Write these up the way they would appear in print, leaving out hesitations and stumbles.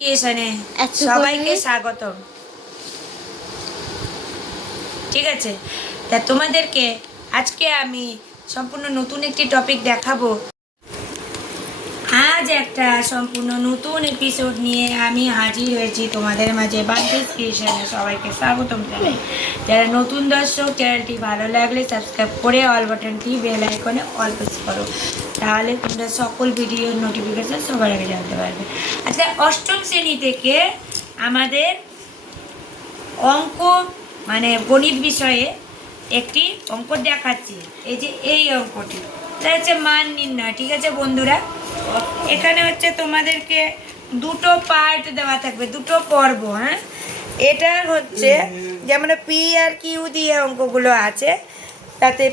এখানে সবাইকে স্বাগত। ঠিক আছে, তা তোমাদেরকে আজকে আমি সম্পূর্ণ নতুন একটি টপিক দেখাবো। আজ একটা সম্পূর্ণ নতুন এপিসোড নিয়ে আমি হাজির হয়েছি তোমাদের মাঝে। বান্টিস ক্রিয়েশনে সবাইকে স্বাগতম জানাই। যারা নতুন দর্শক, চ্যানেলটি ভালো লাগলে সাবস্ক্রাইব করে অল বাটনটি বেল আইকনে অল প্রেস করো, তাহলে তোমরা সকল ভিডিওর নোটিফিকেশন সবার আগে জানতে পারবে। আজকে অষ্টম শ্রেণী থেকে আমাদের অঙ্ক মানে গণিত বিষয়ে একটি অঙ্ক দেখাচ্ছি। এই যে এই অঙ্কটি, এটা হচ্ছে মান নির্ণয়। ঠিক আছে বন্ধুরা, এখানে হচ্ছে তোমাদেরকে দুটো পার্ট দেওয়া থাকবে, দুটো পর্ব। হ্যাঁ, এটা হচ্ছে যেমন পি আর কিউ দিয়ে অঙ্কগুলো আছে, তাতে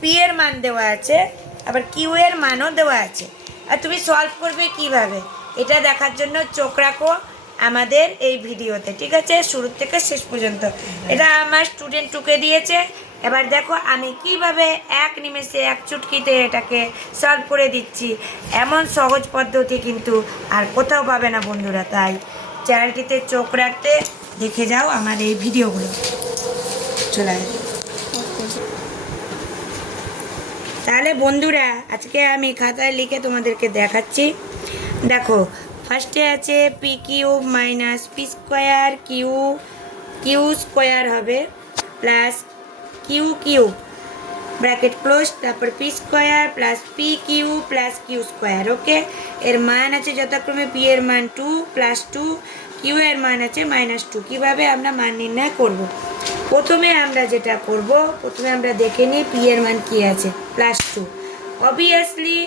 পি এর মান দেওয়া আছে, আবার কিউ এর মানও দেওয়া আছে। আর তুমি সলভ করবে কিভাবে, এটা দেখার জন্য চোখ রাখো আমাদের এই ভিডিওতে। ঠিক আছে, শুরু থেকে শেষ পর্যন্ত। এটা আমার স্টুডেন্ট টুকে দিয়েছে। এবার দেখো আমি কিভাবে এক নিমেষে এক চুটকিতে এটাকে সলভ করে দিচ্ছি। এমন সহজ পদ্ধতি কিন্তু আর কোথাও পাবে না বন্ধুরা। তাই চ্যানেলটিতে চোখ রাখতে দেখে যাও আমার এই ভিডিওগুলো। চলে তাহলে বন্ধুরা, আজকে আমি খাতায় লিখে তোমাদেরকে দেখাচ্ছি। দেখো, ফার্স্টে আছে P cube minus P square Q square হবে plus Q cube bracket close, তারপর P square plus P Q plus Q square. Okay, এর মান আছে যথাক্রমে পি এর মান 2 প্লাস 2, কিউ এর মান আছে -2। কীভাবে আমরা মান নির্ণয় করব? প্রথমে আমরা যেটা করব, প্রথমে আমরা দেখে নিই পি এর মান কী আছে, +2। অবভিয়াসলি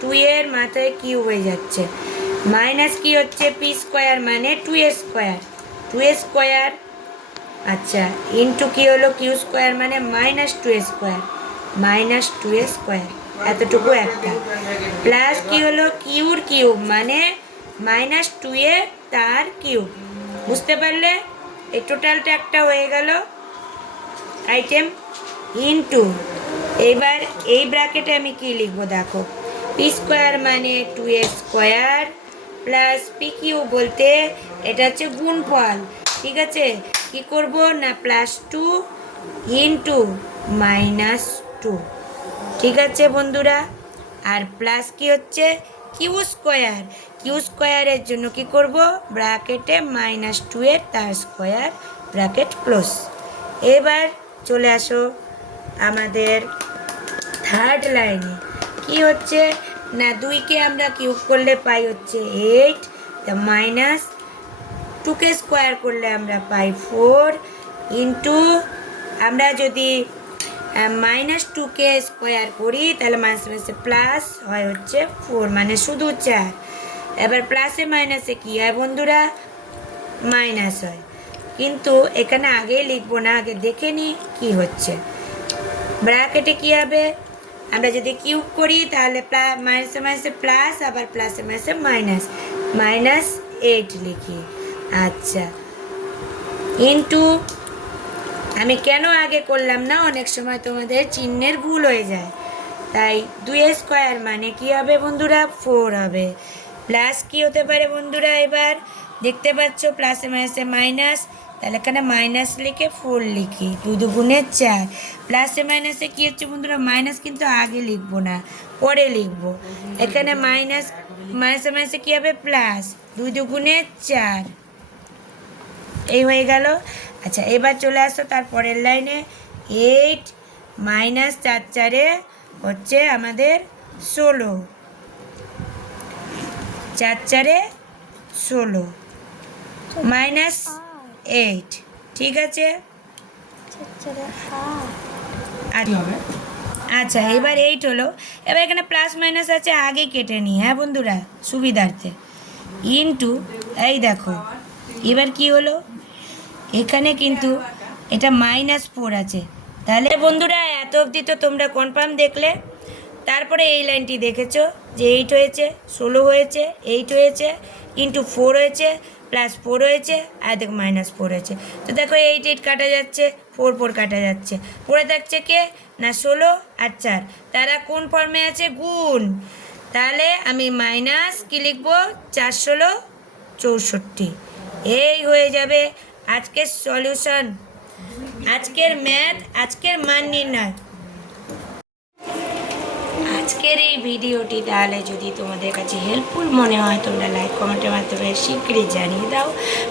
2 এর মাথায় কিউ হয়ে যাচ্ছে, মাইনাস কি হচ্ছে পি স্কোয়ার মানে 2a স্কোয়ার। আচ্ছা, ইন্টু কি হলো কিউ স্কোয়ার মানে -2a স্কোয়ার, এতটুকু একটা। প্লাস কি হলো কিউর কিউব মানে -2a তার কিউব। বুঝতে পারলে? এই টোটালটা একটা হয়ে গেল আইটেম। ইন্টু এবার এই ব্র্যাকেটে আমি কি লিখবো দেখো, পি স্কোয়ার মানে 2a square plus P Q বলতে এটা হচ্ছে গুণফল। ঠিক আছে, কি করব না +2 ইন্টু -2। ঠিক আছে বন্ধুরা, আর প্লাস কি হচ্ছে কিউ স্কোয়ারের জন্য কি করব, ব্র্যাকেটে -2 এর তার স্কোয়ার ব্র্যাকেট ক্লোজ। এবার চলে আসো আমাদের থার্ড লাইনে। কি হচ্ছে না 2কে আমরা কিউব করলে পাই হচ্ছে 8, -2কে স্কোয়ার করলে আমরা পাই 4 ইন্টু আমরা যদি -2কে স্কোয়ার করি তাহলে মাইনাসে প্লাস হয় হচ্ছে 4 মানে শুধু 4। এবার প্লাসে মাইনাসে কী হয় বন্ধুরা, মাইনাস হয়, কিন্তু এখানে আগেই লিখবো না, আগে দেখে নিই কী হচ্ছে। ব্র্যাকেটে কী হবে, আমরা যদি কিউব করি তাহলে মাইনাসে মাইনাসে প্লাস, আবার প্লাসে মাইনাসে -8 লিখি। আচ্ছা, ইন্টু আমি কেন আগে করলাম না, অনেক সময় তোমাদের চিহ্নের ভুল হয়ে যায়, তাই 2a স্কোয়ার মানে কি হবে বন্ধুরা 4 হবে। প্লাস কি হতে পারে বন্ধুরা, এবার দেখতে পাচ্ছ প্লাসে মাইনাসে মাইনাস, তাহলে এখানে মাইনাস লিখে 4 লিখি, 2 দুগুণে 4। প্লাসে মাইনাসে কী হচ্ছে বন্ধুরা, মাইনাস কিন্তু আগে লিখবো না, পরে লিখবো। এখানে মাইনাসে মাইনাসে কী হবে প্লাস, 2 দুগুণে 4, এই হয়ে গেল। আচ্ছা, এবার চলে আসো তারপরের লাইনে, 8 মাইনাস 4 4 হচ্ছে আমাদের 16, 4 4 16 -8। ঠিক আছে, আচ্ছা এবার 8 হলো। এবার এখানে প্লাস মাইনাস আছে, আগে কেটে নিই হ্যাঁ বন্ধুরা সুবিধার্থে। ইন্টু এই দেখো এবার কি হলো, এখানে কিন্তু এটা -4 আছে। তাহলে বন্ধুরা এত অবধি তো তোমরা কনফার্ম দেখলে। তারপরে এই লাইনটি দেখেছো যে 8 হয়েছে, 16 হয়েছে, 8 হয়েছে, ইন্টু 4 হয়েছে, +4 হয়েছে, আর দেখো -4 হয়েছে। তো দেখো 8 8 কাটা যাচ্ছে, 4 4 কাটা যাচ্ছে, পড়ে থাকছে কে না 16 আর 4, তারা কোন ফর্মে আছে, গুণ। তাহলে আমি মাইনাস কি লিখবো, 4 16 64। এই হয়ে যাবে আজকের সলিউশন, আজকের ম্যাথ, আজকের মান নির্ণয়। আজকের এই ভিডিওটি তাহলে যদি তোমাদের কাছে হেল্পফুল মনে হয় তোমরা লাইক কমেন্টের মাধ্যমে শীঘ্রই জানিয়ে দাও।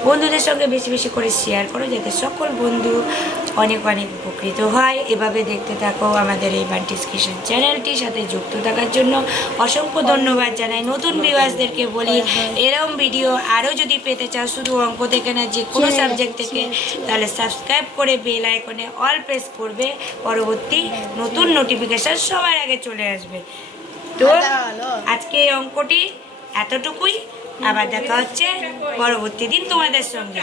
বন্ধুদের সঙ্গে বেশি বেশি করে শেয়ার করো যাতে সকল বন্ধু অনেক অনেক উপকৃত হয়। এভাবে দেখতে থাকো আমাদের এই বান্টিস কিচেন চ্যানেলটির সাথে যুক্ত থাকার জন্য অসংখ্য ধন্যবাদ জানাই। নতুন ভিউয়ার্সদেরকে বলি, এরকম ভিডিও আরও যদি পেতে চাও শুধু অঙ্ক থেকে না, যে কোনো সাবজেক্ট থেকে, তাহলে সাবস্ক্রাইব করে বেল আইকনে অল প্রেস করবে। পরবর্তী নতুন নোটিফিকেশন সবার আগে চলে আসবে। তো আজকে এই অঙ্কটি এতটুকুই, আবার দেখা হচ্ছে পরবর্তী দিন তোমাদের সঙ্গে।